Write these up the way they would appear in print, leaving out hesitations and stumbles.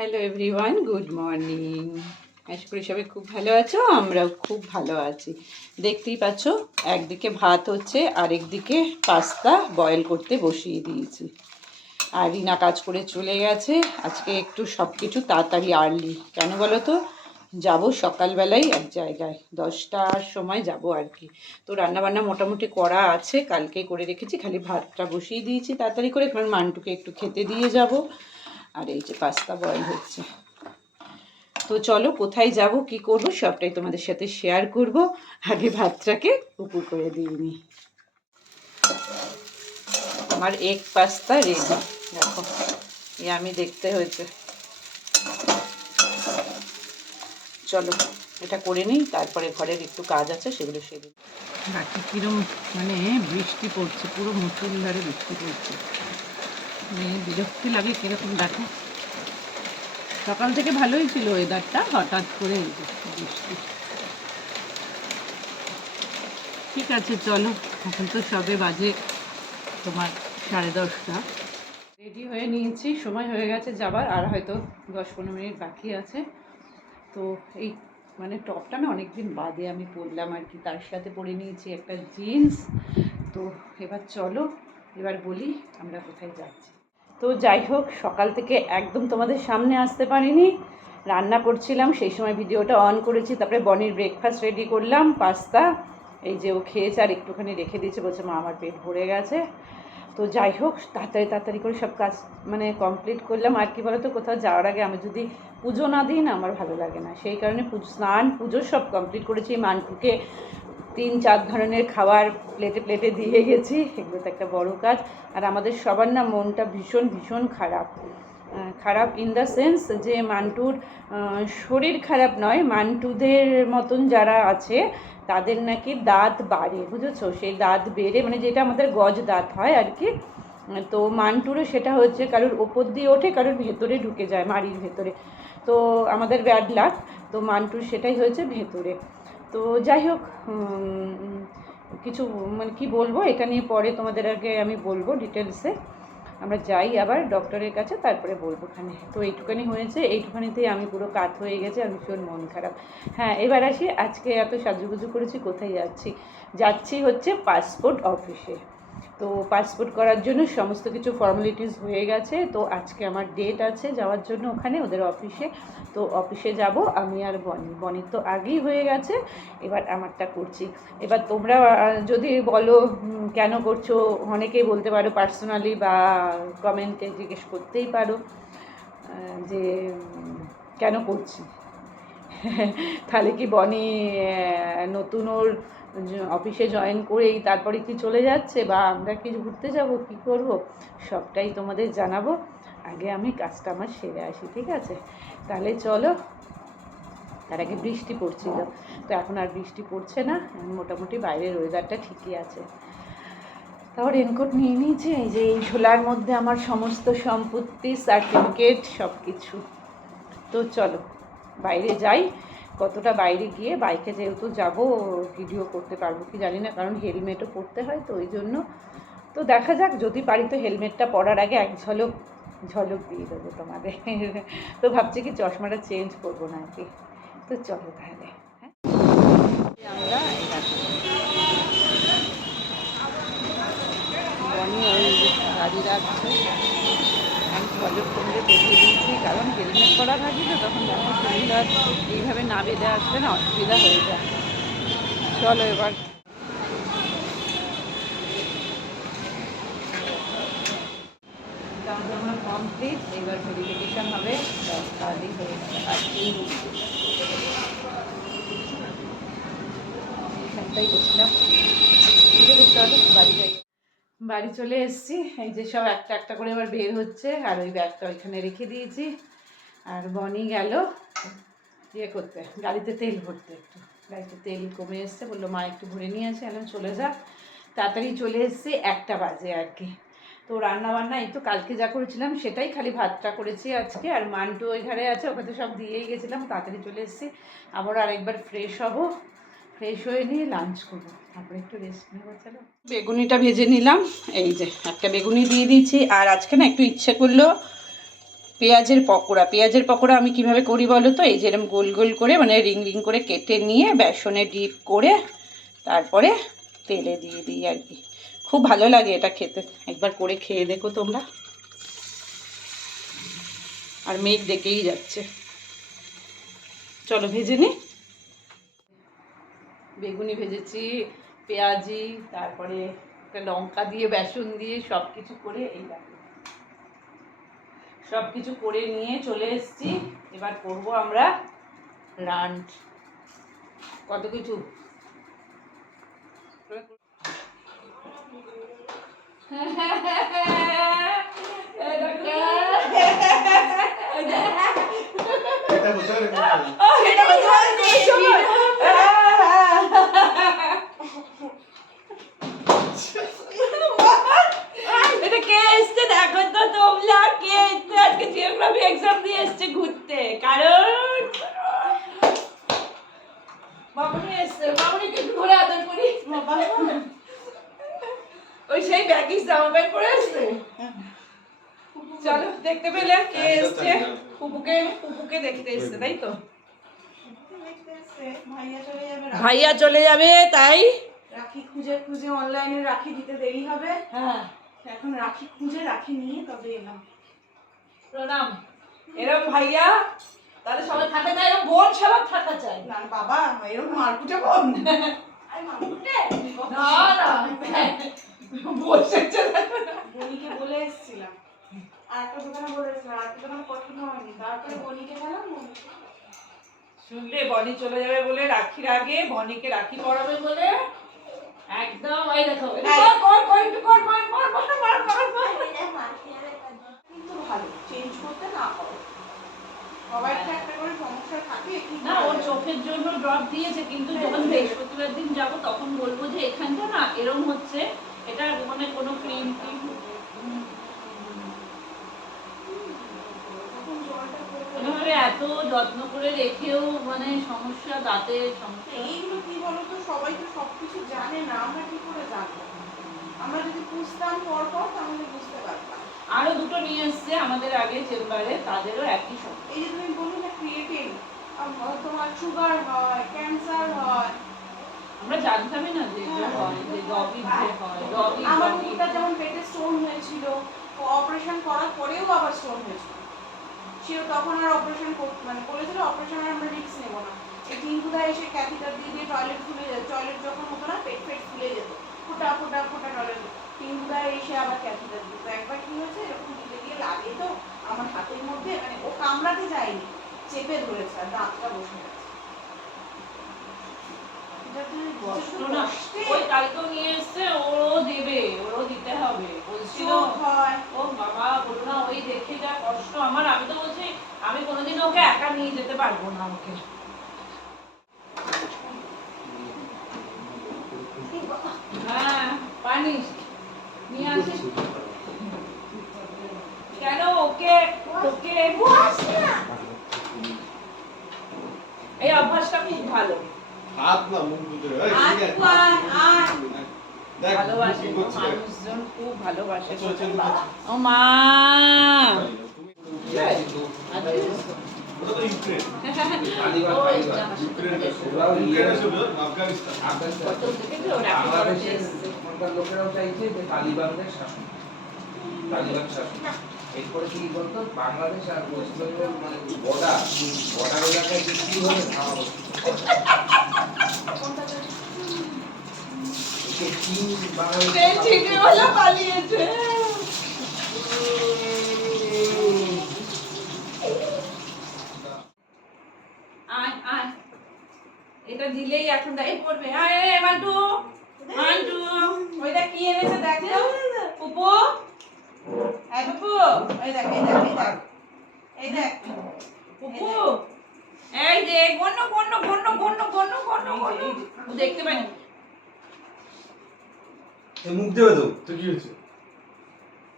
Hello everyone, good morning. আশা করি সবাই খুব ভালো আছো, আমরাও খুব ভালো আছি। দেখতেই পাচ্ছ একদিকে ভাত হচ্ছে আর একদিকে পাস্তা বয়েল করতে বসিয়ে দিয়েছি। আর রিনা কাজ করে চলে গেছে। আজকে একটু সব কিছু তাড়াতাড়ি আর্লি, কেন বলো তো, যাব সকালবেলায় এক জায়গায় 10টার সময় যাব আর কি। তো রান্নাবান্না মোটামুটি করা আছে, কালকে করে রেখেছি, খালি ভাতটা বসিয়ে দিয়েছি তাড়াতাড়ি করে, কারণ মান্টুকে একটু খেতে দিয়ে যাব। আর এই যে পাস্তা বয়েল হচ্ছে। তো চলো কোথায় যাব কি করব সবটাই তোমাদের সাথে শেয়ার করব। আগে ভাতটাকে উপর করে দিয়ে নিই। আমার এগ পাস্তা রেডি, দেখো আমি দেখতে হয়েছে। চলো এটা করে নিই, তারপরে ঘরের একটু কাজ আছে সেগুলো সেরে। বাকি কিরম মানে বৃষ্টি পড়ছে, পুরো মুষলধারে বৃষ্টি পড়ছে, বিরক্তি লাগে কিরকম। দেখো সকাল থেকে ভালোই ছিল ওয়েদারটা, হঠাৎ করে বৃষ্টি। ঠিক আছে চলো, এখন তো সবে বাজে তোমার 10:30। রেডি হয়ে নিয়েছি, সময় হয়ে গেছে যাবার, আর হয়তো 10-15 মিনিট বাকি আছে। তো এই মানে টপটা না অনেকদিন বাদে আমি পরলাম আর কি, তার সাথে পরে নিয়েছি একটা জিন্স। তো এবার চলো, এবার বলি আমরা কোথায় যাচ্ছি। তো যাই হোক, সকাল থেকে একদম তোমাদের সামনে আসতে পারিনি, রান্না করছিলাম, সেই সময় ভিডিওটা অন করেছি। তারপরে বনির ব্রেকফাস্ট রেডি করলাম, পাস্তা, এই যে ও খেয়েছে আর একটুখানি রেখে দিয়েছে, বলছে মা আমার পেট ভরে গেছে। তো যাই হোক, তাড়াতাড়ি করে সব কাজ মানে কমপ্লিট করলাম। আর কি বলতো, কোথাও যাওয়ার আগে আমি যদি পুজো না দিই না আমার ভালো লাগে না, সেই কারণে স্নান পুজো সব কমপ্লিট করেছি। মান্টুকে 3-4 ধরনের খাবার প্লেটে প্লেটে দিয়ে গেছি, এগুলো তো একটা বড় কাজ। আর আমাদের সবার না মনটা ভীষণ ভীষণ খারাপ, খারাপ ইন দ্য সেন্স যে মান্টুর শরীর খারাপ নয়, মান্টুদের মতন যারা আছে তাদের নাকি দাঁত বাড়ে, বুঝেছো? সেই দাঁত বেড়ে মানে যেটা আমাদের গজ দাঁত হয় আর কি। তো মান্টুরও সেটা হচ্ছে, কারোর ওপর দিয়ে ওঠে, কারোর ভেতরে ঢুকে যায়, মাড়ির ভেতরে। তো আমাদের ব্যাড লাক, তো মান্টুর সেটাই হয়েছে ভেতরে। তো যাই হোক, কিছু মানে কি বলবো এটা নিয়ে পরে তোমাদের আগে আমি বলবো ডিটেলসে। আমরা যাই আবার ডক্টরের কাছে, তারপরে বলবো ওখানে। তো এইটুখানি হয়েছে, এইটুখানিতেই আমি পুরো কাত হয়ে গেছে আর ভীষণ মন খারাপ। হ্যাঁ, এবার আসি, আজকে এত সাজুগুজু করেছি, কোথায় যাচ্ছি হচ্ছে পাসপোর্ট অফিসে। তো পাসপোর্ট করার জন্য সমস্ত কিছু ফর্মালিটিস হয়ে গেছে। তো আজকে আমার ডেট আছে যাওয়ার জন্য ওখানে ওদের অফিসে। তো অফিসে যাব আমি আর বনির তো আগেই হয়ে গেছে, এবার আমারটা করছি। এবার তোমরা যদি বলো কেন করছো, অনেকেই বলতে পারো পার্সোনালি বা কমেন্টে জিজ্ঞেস করতেই পারো যে কেন করছি। তাহলে কি বনি নতুন ওর অফিসে জয়েন করেই তারপরে কি চলে যাচ্ছে, বা আমরা কি ঘুরতে যাব, কি করব, সবটাই তোমাদের জানাবো। আগে আমি কাজটা আমার সেরে আসি, ঠিক আছে? তাহলে চলো। তার আগে বৃষ্টি পড়ছিল, তো এখন আর বৃষ্টি পড়ছে না, মোটামুটি বাইরের ওয়েদারটা ঠিকই আছে। তাও রেনকোট নিয়ে নিয়েছি, এই যে এই ঝোলার মধ্যে আমার সমস্ত সম্পত্তি, সার্টিফিকেট, সব কিছু। তো চলো বাইরে যাই। কতটা বাইরে গিয়ে বাইকে যেহেতু যাব, ভিডিও করতে পারবো কি জানি না, কারণ হেলমেটও পরতে হয়, তো ওই জন্য। তো দেখা যাক, যদি পারি তো হেলমেটটা পরার আগে এক ঝলক দিয়ে দেবো তোমাদের। তো ভাবছি কি চশমাটা চেঞ্জ করবো না আর কি। তো চলো তাহলে, হ্যাঁ আমরা বনি ওই গাড়ি রাখছে, আমি ঝলক কমলে দেখিয়ে দিয়েছি, কারণ হেলমেট পরা থাকি তো তখন যখন শরীর আর এইভাবে না বেঁধে আসলে না অসুবিধা হয়ে যায়। চলো এবার আমরা কমপ্লিট, এবার ভেরিফিকেশান হবে, তাহলেই হয়ে যাবে। আর একটাই করছিলাম। ঠিক আছে চলো বাড়ি যাই। বাড়ি চলে এসেছি, এই যে সব একটা একটা করে এবার বের হচ্ছে, আর ওই ব্যাগটা ওইখানে রেখে দিয়েছি। আর বনি গেল ইয়ে করতে, গাড়িতে তেল ভরতে, একটু গাড়িতে তেল কমে এসছে, বললো মা একটু ভরে নিয়ে আসে, আমি চলে যা। তাড়াতাড়ি চলে এসেছি, 1টা বাজে আর কি। তো রান্নাবান্না এই তো কালকে যা করেছিলাম সেটাই, খালি ভাতটা করেছি আজকে। আর মান্টু ওই ঘরে আছে, ওকে তো সব দিয়েই গেছিলাম। তাড়াতাড়ি চলে এসেছি, আবার আরেকবার ফ্রেশ হব, ফ্রেশ হয়ে নিয়ে লাঞ্চ করবো, তারপরে একটু রেস্ট নেবো। চলো বেগুনিটা ভেজে নিলাম, এই যে একটা বেগুনি দিয়ে দিয়েছি। আর আজকে না একটু ইচ্ছে করলো পেঁয়াজের পকোড়া। পেঁয়াজের পকোড়া আমি কিভাবে করি বলো তো, এই যেরকম গোল গোল করে মানে রিং রিং করে কেটে নিয়ে বেসনে ডিপ করে তারপরে তেলে দিয়ে দিই আর কি। খুব ভালো লাগে এটা খেতে, একবার করে খেয়ে দেখো তোমরা। আর মেঘ ডেকেই যাচ্ছে, চলো ভেজে নি। বেগুনি ভেজেছি, পেঁয়াজি, তারপরে একটা লঙ্কা দিয়ে বেসন দিয়ে সব কিছু করে এই দেখো সব কিছু করে নিয়ে চলে এসেছি। এবার করব আমরা লাঞ্চ। কত কিছু এটা কে এসছে দেখো তো তোমরা, কে এসছে আজকে জিওগ্রাফি এক্সাম দিয়ে এসছে ঘুরতে। কারণ মামনি এসছে, মামনিকে একটু ঘুরে আদর করি। ওই সেই ব্যাগিস জামা প্যান্ট পরে আসছে। চলো দেখতে পেলে কে এসছে, ফুপুকে দেখতে এসছে, তাই তো? ভাইয়া চলে যাবে তাই রাখি খুঁজে খুঁজে অনলাইনে রাখি দিতে দেরি হবে। হ্যাঁ, এখন রাখি খুঁজে রাখি নিয়ে তবে এলাম। প্রণাম। এরকম ভাইয়া তাহলে সবাই থাকা চাই, এরকম বোন সবার থাকা চাই। না বাবা, এরকম মারকুটে বোন। আই মারকুটে? না না, বসেছে বনিকে বলে এসেছিলাম, আর একটা দোকানে বলে এসেছিলাম, আর একটা দোকানে পছন্দ হয়নি, তারপরে বনিকে গেলাম। শুনলে বনি চলে যাবে বলে, রাখির আগে বনিকে রাখি পরাবে বলে একদম এই দেখো কিন্তু ভালো চেঞ্জ করতে না পারো, সবাই তো একটা করে সমস্যা থাকে। না, ওর চোখের জন্য ড্রপ দিয়েছে, কিন্তু যখন বৃহস্পতিবার দিন যাবো তখন বলবো যে এখানটা না এরম হচ্ছে, এটা মানে কোনো ক্রিম টিম এভাবে এত যত্ন করে রেখেও মানে সমস্যা, দাঁতের সমস্যা। এইগুলো কি বলতো, সবাই তো সবকিছু জানে না, আমরা কি করে জানবো? আমরা যদি বুঝতাম পর তাহলে বুঝতে পারতাম। আরো দুটো নিয়ে এসছে আমাদের আগে চেম্বারে, তাদেরও একই সমস্যা। এই যে তুমি বললে না ক্রিয়েটিন, তোমার সুগার হয়, ক্যান্সার হয়, আমরা জানতামই না যে এটা হয়, যে রবি যে হয়, রবি আমার মুখটা যেমন পেটে স্টোন হয়েছিল, অপারেশন করার পরেও আবার স্টোন হয়েছিল। সেও তখন আর অপারেশন মানে বলেছিল অপারেশন আর আমরা রিস্ক নেব না। এই টিঙ্কুদা এসে ক্যাথিটার দিয়ে দিয়ে টয়লেট ফুলে যেত, টয়লেট যখন হতো না পেট ফুলে যেত, ফোটা ফোটা ফোটা টয়লেট। টিঙ্কুদা এসে আবার ক্যাথিটার দিত। একবার কি হয়েছে, এরকম দিতে গিয়ে লাগে তো আমার হাতের মধ্যে, মানে ও কামড়াতে যায়নি, চেপে ধরেছে আর দাঁতটা বসে গেছে। ওই কালকেও নিয়ে এসছে, ওরও দেবে, ওরও দিতে হবে বলছিল। ও বাবা বলো না, ওই দেখে যা কষ্ট আমার। আমি তো বলছি আমি কোনোদিন ওকে একা নিয়ে যেতে পারবো না। ওকে হ্যাঁ পানি নিয়ে আসিস কেন? ওকে তোকে এই অভ্যাসটা খুব ভালো। হাত না মুখ ধুতে হয়। ভালোবাসে মানুষজন, খুব ভালোবাসে। ও মা লোকেরাও চাইছে যে তালিবানদের শাসন, তালিবান শাসন। এরপরে কি বলতো, বাংলাদেশ আর ওয়েস্ট বেঙ্গল মানে বর্ডার এলাকায় কি হবে খাওয়া পালিয়েছে। এটা দিলেই এখন দাই পড়বে। মান্টু মান্টু ওইটা কি এনেছে দেখ তো পুপু, এই পুপু, এই দেখ এই দেখ এই দেখ এই দেখ পুপু, এই দেখ গন্ন গন্ন গন্ন গন্ন গন্ন গন্ন গন্ন দেখতে পাই এ মুখ দেবে তো, তো কি হয়েছে?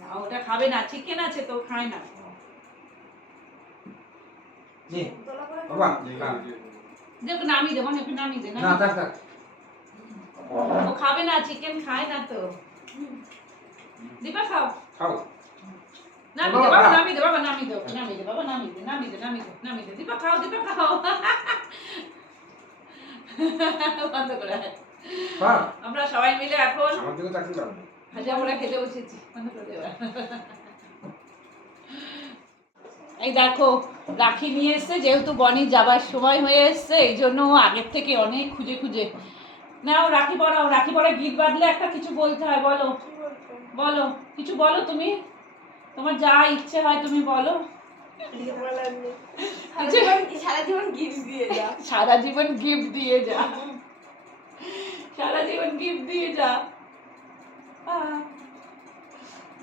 না ওটা খাবে না, চিকেন আছে তো খায় না। নে বাবা দেখ নামিয়ে দেবো, নামিয়ে দে না থাক থাক, ও খাবে না, চিকেন খায় না তো। দিবা খাও। খাও নামিয়ে দে বাবা, নামিয়ে দে বাবা, নামিয়ে দে, নামিয়ে দে বাবা, নামিয়ে দে, নামিয়ে দে, নামিয়ে দে, নামিয়ে দে। দীপা খাও, দীপা খাও। বন্ধ করে আয়। হ্যাঁ আমরা সবাই মিলে এখন আমার দিকে চাকরি দাও ভাজা পোড়া খেতে বসেছি। বন্ধ করে দে এবার। এই দেখো রাখি নিয়ে এসছে, যেহেতু বনি যাবার সময় হয়ে এসছে এই জন্য ও আগের থেকে অনেক খুঁজে খুঁজে। নাও রাখি পরাও, রাখি পরা গীত বাঁধলে একটা কিছু বলতে হয়, বলো বলো কিছু বলো তুমি, তোমার যা ইচ্ছে হয় তুমি বলো। সারা জীবন গিফট দিয়ে যা। সারা জীবন গিফট দিয়ে যা, সারা জীবন গিফট দিয়ে যা,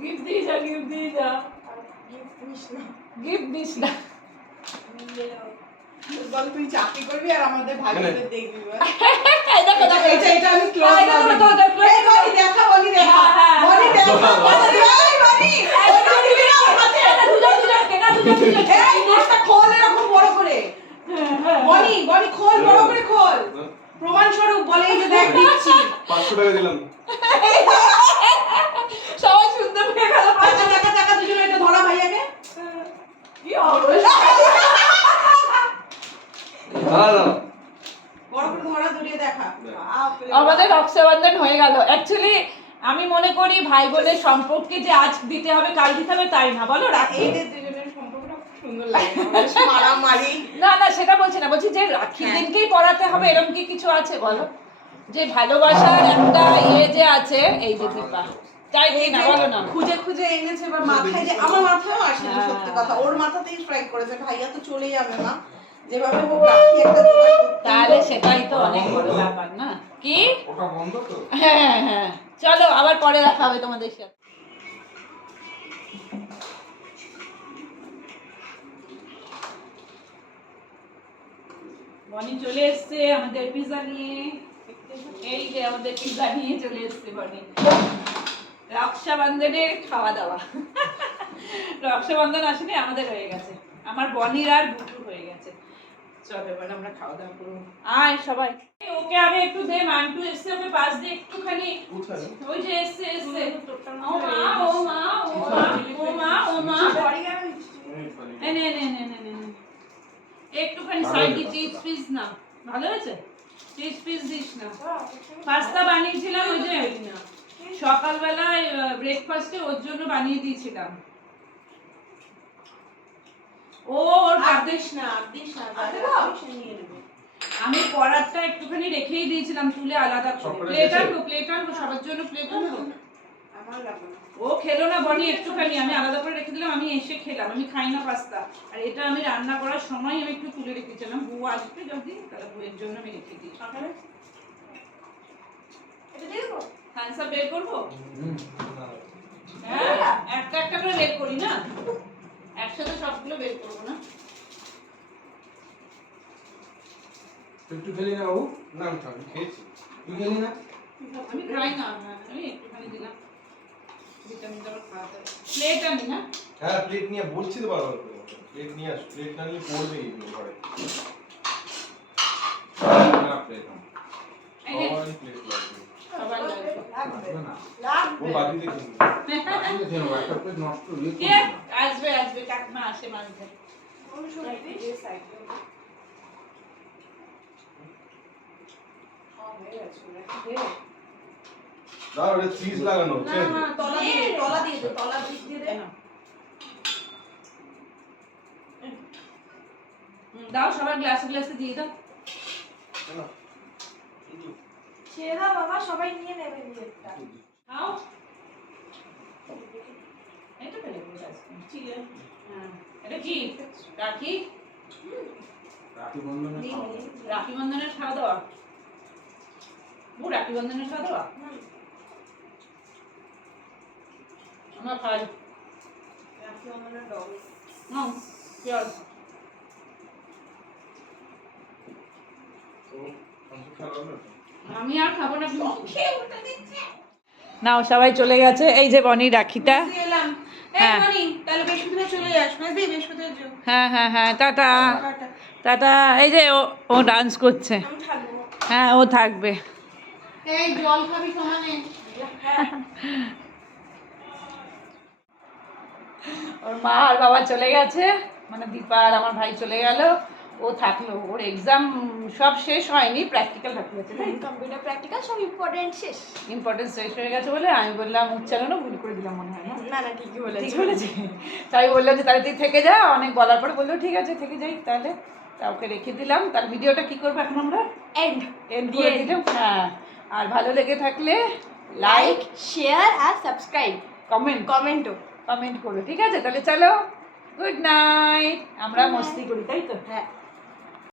গিফট দিয়ে যা, গিফট দিয়ে যা, গিফট দিস না। বল তুই চাকরি করবি আর আমাদের ভাগ্যদের দেখবি। এই দেখো দেখো, এটা আমি ক্লোজ এই দেখো, দেখো, দেখো, এই বনি দেখা, বনি দেখা, হ্যাঁ, বনি দেখা, বনি এই বনি বনি দিলা হাতে দুজন দুজন কেনা, দুজন দুজন। এই নেটটা খোল এরকম বড় করে। বনি বনি খোল, বড় করে খোল, প্রমাণ স্বরূপ বলে এই যে দেখ দিচ্ছি। 500 টাকা দিলাম। সবাই সুন্দর হয়ে গেল। আচ্ছা টাকা টাকা দুজন এটা ধরা ভাইয়াকে। কি অবস্থা, বড় করে ধরা ধরিয়ে দেখা। আমাদের রক্ষাবন্ধন হয়ে গেল। অ্যাকচুয়ালি আমি মনে করি ভাই বোনের সম্পর্কে যে আজ দিতে হবে কাল দিতে হবে তাই না, বলো রাখি। এইদের দুজনের সম্পর্কটা খুব সুন্দর লাগে, আমাদের মারামারি। না না সেটা বলছি না, বলছি যে রাখির হ্যাঁ। দিনকেই পড়াতে হবে এরকম কি কিছু আছে বলো, যে ভালোবাসার একটা ইয়ে যে আছে এই যে দীপা চাই কি না বলো না। খুঁজে খুঁজে এনেছে এবার মাথায়, যে আমার মাথায়ও আসেনি হ্যাঁ। সত্যি কথা, ওর মাথাতেই স্ট্রাইক করেছে ভাইয়া তো চলে যাবে মা, যেভাবে হোক রাখি একটা জোগাড় করতে তাহলে সেটাই তো অনেক বড় ব্যাপার না কি। ওটা বন্ধ তো হ্যাঁ হ্যাঁ হ্যাঁ, চলো আবার পরে দেখা হবে তোমাদের সাথে। বনি চলে এসছে আমাদের পিৎজা নিয়ে, এই যে আমাদের পিৎজা নিয়ে চলে এসছে বনি। রক্ষাবন্ধনের খাওয়া দাওয়া, রক্ষাবন্ধন আসেনি আমাদের হয়ে গেছে, আমার বনির আর বুটুর হয়ে গেছে। চলো এবার আমরা খাওয়া দাওয়া করবো, আয় সবাই। ওকে আমি একটু দে, মান্টু এসছে ওকে পাশ দিয়ে একটুখানি, ওই যে এসছে এসছে। ও মা ও মা ও মা ও মা ও মা, নে নে নে নে নে নে, একটুখানি সাইড দিয়ে চিপস পিস না, ভালো হয়েছে, চিপস পিস দিস না। পাস্তা বানিয়েছিলাম ওই যে সকালবেলায় ব্রেকফাস্টে, ওর জন্য বানিয়ে দিয়েছিলাম। ও ওর দিস না নিয়ে নেবে। আমি পরাতটা একটুখানি রেখেই দিয়েছিলাম তুলে আলাদা করে। প্লেট আনবো, প্লেট আনবো, সবার জন্য প্লেট আনবো। আমার লাগবে না। ও খেলো না বনি একটুখানি, আমি আলাদা করে রেখে দিলাম, আমি এসে খেলাম, আমি খাই না পাস্তা। আর এটা আমি রান্না করার সময় আমি একটু তুলে রেখেছিলাম, বউ আসবে যদি তাহলে বউয়ের জন্য আমি রেখে দিই। সকালে এটা দিয়ে দেবো? থামস আপ বের করবো? হ্যাঁ একটা একটা করে বের করি না, একসাথে সবগুলো বের করবো না। একটু খেলি না বাবু, না আমি খেয়েছি। তুই খেলি না আমি খাই না, আমি একটুখানি দিলাম, ভিটামিনটা আবার খাওয়াতে হবে। প্লেট আনি না, হ্যাঁ প্লেট নিয়ে বলছি তো বারবার করে, প্লেট নিয়ে আস, প্লেট না নিয়ে পড়বে এইগুলো ঘরে। না প্লেট এই নে, সবারই প্লেট লাগবে। সবার লাগবে। লাগবে না ও বাড়িতে কিনবে। আসলে কেন একটা প্লেট নষ্ট হয়ে কে আসবে আসবে, কাকিমা আসে মাঝে। দাও ওটা চিজ লাগানো না হচ্ছে। না তলা দিয়ে দে, তলা দিয়ে দে, তলা দিয়ে দে। দাও সবার গ্লাসে গ্লাসে দিয়ে দাও। ছেড়ে দাও বাবা, সবাই নিয়ে নেবে নিজেরটা। খাও, এটা পেলে চিকেন। হ্যাঁ এটা কি রাখি, রাখি বন্ধনে খাওয়া দাওয়া। রাখি বন্ধনের খাওয়া দাওয়া, রাখি বন্ধনের খাওয়া দাওয়া আমরা খাই। রাখি আমাদের ডবল। পেঁয়াজ তো অংশ খাওয়া না। আমি আর খাবো না। নাও সবাই চলে গেছে, এই যে বনি রাখিটা। এলাম। হ্যাঁ। এই বনি, তাহলে বৃহস্পতিবার চলে যাস, বুঝলি? বৃহস্পতিবার যাও। হ্যাঁ হ্যাঁ হ্যাঁ, টাটা টাটা। টাটা। এই যে ও ডান্স করছে, আমি থাকবো। হ্যাঁ ও থাকবে। এই জল খাবি সমানে। মা আর বাবা চলে গেছে, মানে দীপা আর আমার ভাই চলে গেল, ও থাকলো, ওর এক্সাম সব শেষ হয়নি, প্র্যাকটিক্যাল বাকি আছে, তাই কম্পিউটার প্র্যাকটিক্যাল সব ইম্পর্টেন্ট শেষ। ইম্পর্টেন্স শেষ হয়ে গেছে বলে আমি বললাম উচ্চারণও ভুল করে দিলাম মনে হয় না, না না ঠিকই ঠিক বলেছো। বলেছি। তাই বললাম যে তাহলে তুই থেকে যা, অনেক বলার পরে বললো ঠিক আছে থেকে যাই তাহলে, তা ওকে রেখে দিলাম। তার ভিডিওটা কি করবো এখন আমরা এন্ড এন্ড করে দিলাম। হ্যাঁ, আর ভালো লেগে থাকলে লাইক লাইক শেয়ার আর সাবস্ক্রাইব কমেন্ট কমেন্টও। করো, ঠিক আছে? তাহলে চলো, গুড নাইট। আমরা Good night. মস্তি করি, তাই তো? হ্যাঁ